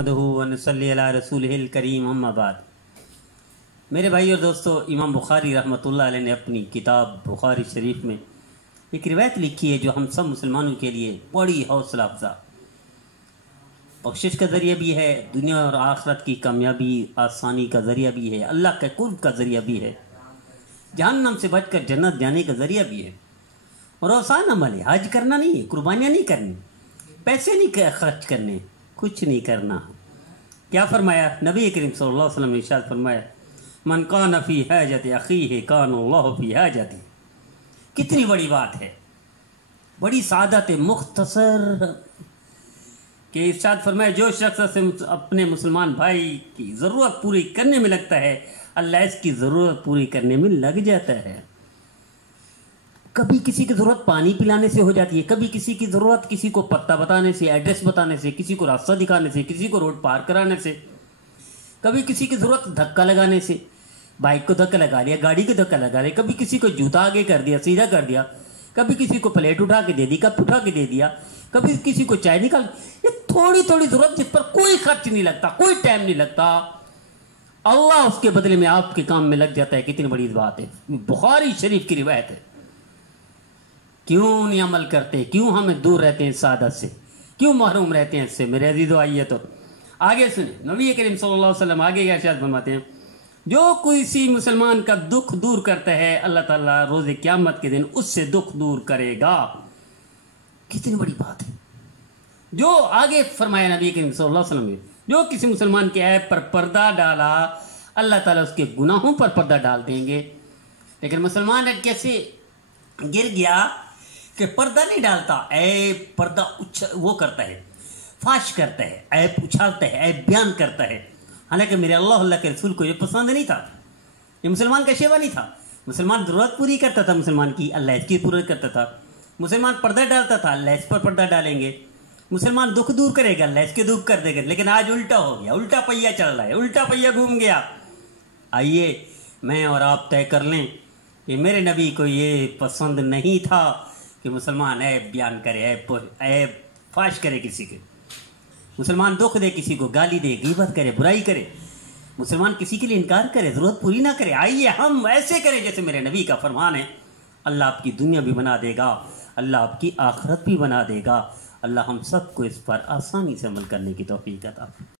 نحمدہ ونصلی علی رسولہ الکریم اما بعد۔ میرے بھائی اور دوستو، امام بخاری رحمۃ اللہ علیہ نے اپنی کتاب بخاری شریف میں ایک روایت لکھی ہے جو ہم سب مسلمانوں کے لیے بڑی حوصلہ افزا بخشش کا ذریعہ بھی ہے، دنیا اور آخرت کی کامیابی آسانی کا ذریعہ بھی ہے، اللہ کے قرب کا ذریعہ بھی ہے، جہنم سے بچ کر جنت جانے کا ذریعہ بھی ہے۔ اور آسان عمل ہے، حج کرنا نہیں ہے، قربانیاں نہیں کرنی، پیسے نہیں خرچ کرنے، کچھ نہیں کرنا۔ کیا فرمایا نبی کریم صلی اللہ علیہ وسلم نے؟ ارشاد فرمایا من کان فی حاجت اخیہ کان اللہ فی حاجتہ۔ کتنی بڑی بات ہے، بڑی سعادت مختصر کہ ارشاد فرمایا جو شخص اپنے مسلمان بھائی کی ضرورت پوری کرنے میں لگتا ہے، اللہ اس کی ضرورت پوری کرنے میں لگ جاتا ہے۔ کبھی کسی کی ضرورت پانی پلانے سے ہو جاتی ہے، کبھی کسی کی ضرورت کسی کو پتہ بتانے سے، ایڈریس بتانے سے، کسی کو راستہ دکھانے سے، کسی کو روڈ پار کرانے سے، کبھی کسی کی ضرورت دھکا لگانے سے، بائک کو دھکا لگا لیا، گاڑی کو دھکا لگا لیا، کبھی کسی کو جوتا آگے کر دیا، سیدھا کر دیا، کبھی کسی کو پلیٹ اٹھا کے دے دی، کپ اٹھا کے دے دیا، کبھی کسی کو چائے نکال، یہ تھوڑی تھوڑی ضرورت جس پر کوئی خرچ نہیں لگتا، کوئی ٹائم نہیں لگتا، اللہ اس کے بدلے میں آپ کے کام میں لگ جاتا ہے۔ کتنی بڑی بات ہے، بخاری شریف کی روایت ہے۔ کیوں نہیں عمل کرتے؟ کیوں ہمیں دور رہتے ہیں سعادت سے؟ کیوں محروم رہتے ہیں اس سے؟ میرے عزیزو آئیے تو آگے سنیں، نبی کریم صلی اللہ علیہ وسلم آگے کیا ارشاد فرماتے ہیں؟ جو کسی مسلمان کا دکھ دور کرتا ہے، اللہ تعالیٰ روز قیامت کے دن اس سے دکھ دور کرے گا۔ کتنی بڑی بات ہے۔ جو آگے فرمایا نبی کریم صلی اللہ علیہ وسلم نے، جو کسی مسلمان کے عیب پر پردہ ڈالا، اللہ تعالیٰ اس کے گناہوں پر پردہ ڈال دیں گے۔ لیکن مسلمان کیسے گر گیا کہ پردہ نہیں ڈالتا، عیب پردہ وہ کرتا ہے، فاش کرتا ہے، عیب اچھالتا ہے، عیب بیان کرتا ہے۔ حالانکہ میرے اللہ کے رسول کو یہ پسند نہیں تھا، یہ مسلمان کا شیوا نہیں تھا۔ مسلمان ضرورت پوری کرتا تھا مسلمان کی، اللہ اس کی پوری کرتا تھا۔ مسلمان پردہ ڈالتا تھا، اللہ اس پر پردہ ڈالیں گے۔ مسلمان دکھ دور کرے گا، اللہ اس کے دکھ کر دے گا۔ لیکن آج الٹا ہو گیا، الٹا پہیا چل رہا ہے، الٹا پہیا گھوم گیا۔ آئیے میں اور آپ طے کر لیں کہ میرے نبی کو یہ پسند نہیں تھا کہ مسلمان عیب بیان کرے، عیب فاش کرے کسی کے، مسلمان دکھ دے کسی کو، گالی دے، غیبت کرے، برائی کرے، مسلمان کسی کے لیے انکار کرے، ضرورت پوری نہ کرے۔ آئیے ہم ایسے کریں جیسے میرے نبی کا فرمان ہے۔ اللہ آپ کی دنیا بھی بنا دے گا، اللہ آپ کی آخرت بھی بنا دے گا۔ اللہ ہم سب کو اس پر آسانی سے عمل کرنے کی توفیق عطا فرمائے۔